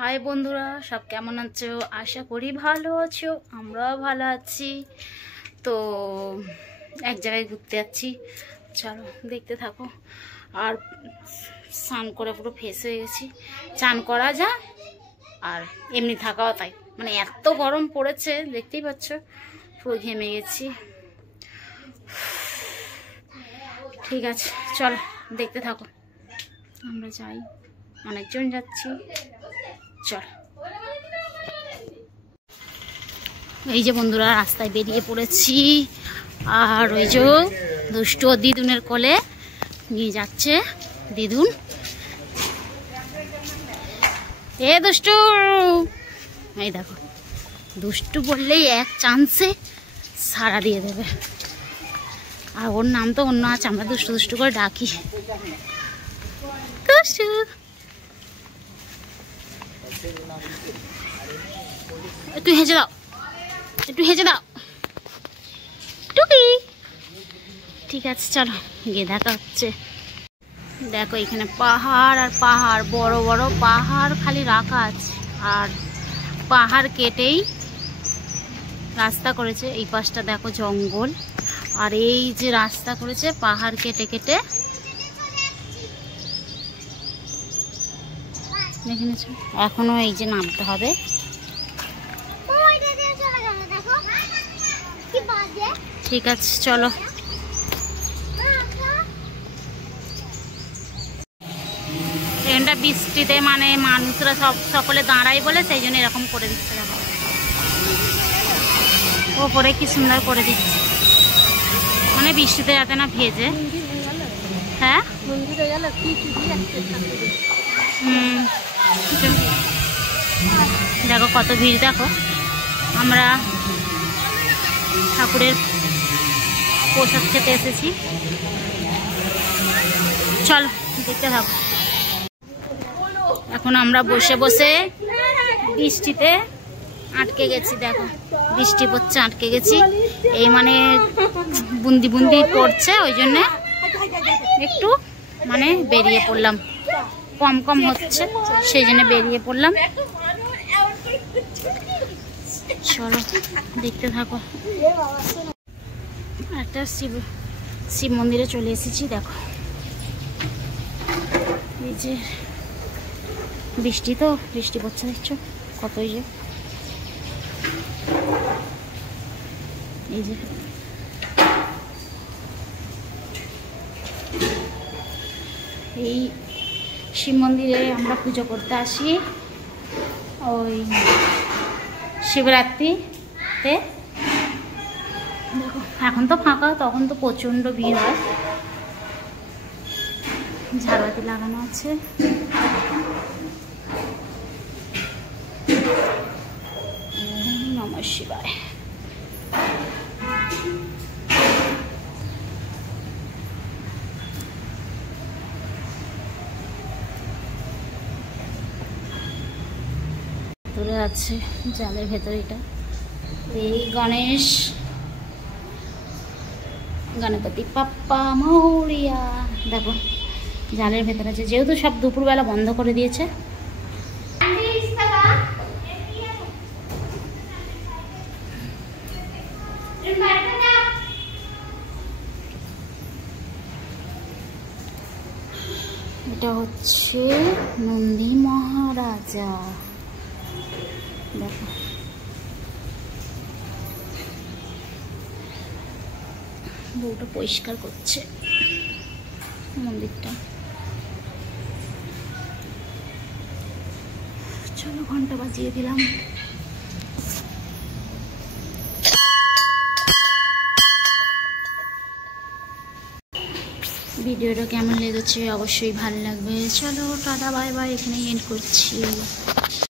High বন্ধুরা, সব কেমন আছো? আশা করি ভালো আছো, আমরাও ভালো আছি। তো এক জায়গায় ঘুরতে যাচ্ছি, চলো দেখতে থাকো। আর স্নান করে পুরো ফ্রেশ হয়ে গেছি। চান করা যা আর এমনি থাকাও তাই, মানে এত গরম পড়েছে দেখতেই পাচ্ছ, পুরো ঘেমে গেছি। ঠিক আছে, চলো দেখতে থাকো। আমরা যাই, অনেকজন যাচ্ছি, চল। এই যে বন্ধুরা, রাস্তায় বেরিয়ে পড়েছি। আর ওই যে দুষ্টু দিদুনের কোলে নিয়ে যাচ্ছে দিদুন। এ দুষ্টু, এই দেখো, দুষ্টু বললেই এক চান্সে সাড়া দিয়ে দেবে। আর ওর নাম তো অন্য আছে, আমরা দুষ্টু দুষ্টু করে ডাকি। দুষ্টু, একটু হেঁচে দাও, একটু হেঁচে দাও টুকি। ঠিক আছে, চলো গিয়ে দেখা হচ্ছে। দেখো এখানে পাহাড় আর পাহাড়, বড় বড় পাহাড় খালি রাখা আছে। আর পাহাড় কেটেই রাস্তা করেছে। এই পাশটা দেখো জঙ্গল, আর এই যে রাস্তা করেছে পাহাড় কেটে কেটে। দেখে নিচ্ছ, এখনো এই যে নামতে হবে। ঠিক আছে, চলো। ট্রেনটা বৃষ্টিতে মানে মানুষরা সকলে দাঁড়ায় বলে সেই জন্য এরকম করে দিচ্ছে। ওপরে কি সুন্দর করে দিচ্ছে, মানে বৃষ্টিতে যাতে না ভেজে। হ্যাঁ, দেখো কত ভিড়। দেখো আমরা ঠাকুরের প্রসাদ খেতে এসেছি, চলো দেখতে থাকো। এখন আমরা বসে বসে বৃষ্টিতে আটকে গেছি। দেখো বৃষ্টি পড়ছে, আটকে গেছি। এই মানে বুন্দি বুন্দি পড়ছে, ওই জন্যে একটু মানে বেরিয়ে পড়লাম। কম কম হচ্ছে, সেই জন্য বেরিয়ে পড়লাম। চলো দেখতে থাকো। একটা শিব মন্দিরে চলে এসেছি। দেখো এই যে বৃষ্টি, তো বৃষ্টি পড়ছে, দেখছো কতই যে। এই যে এই শিব মন্দিরে আমরা পুজো করতে আসি ওই শিবরাত্রিতে। দেখো এখন তো ফাঁকা, তখন তো প্রচণ্ড ভিড় হয়। ঝাড়বাতি লাগানো আছে। নমঃ শিবায়। ভেতরে আছে জালের ভেতরে, এটা এই গণেশ গণপতি পাপ্পা মৌরিয়া। দেখো জালের ভেতরে আছে, যেহেতু সব দুপুরবেলা বন্ধ করে দিয়েছে। এটা হচ্ছে নন্দী মহারাজা। দেখো বউটা পরিষ্কার করছে মন্দিরটা। চলো ঘন্টা বাজিয়ে দিলাম। ভিডিওটা কেমন লেগেছে অবশ্যই ভালো লাগবে। চলো টাটা বাই বাই, এখানেই এন্ড করছি।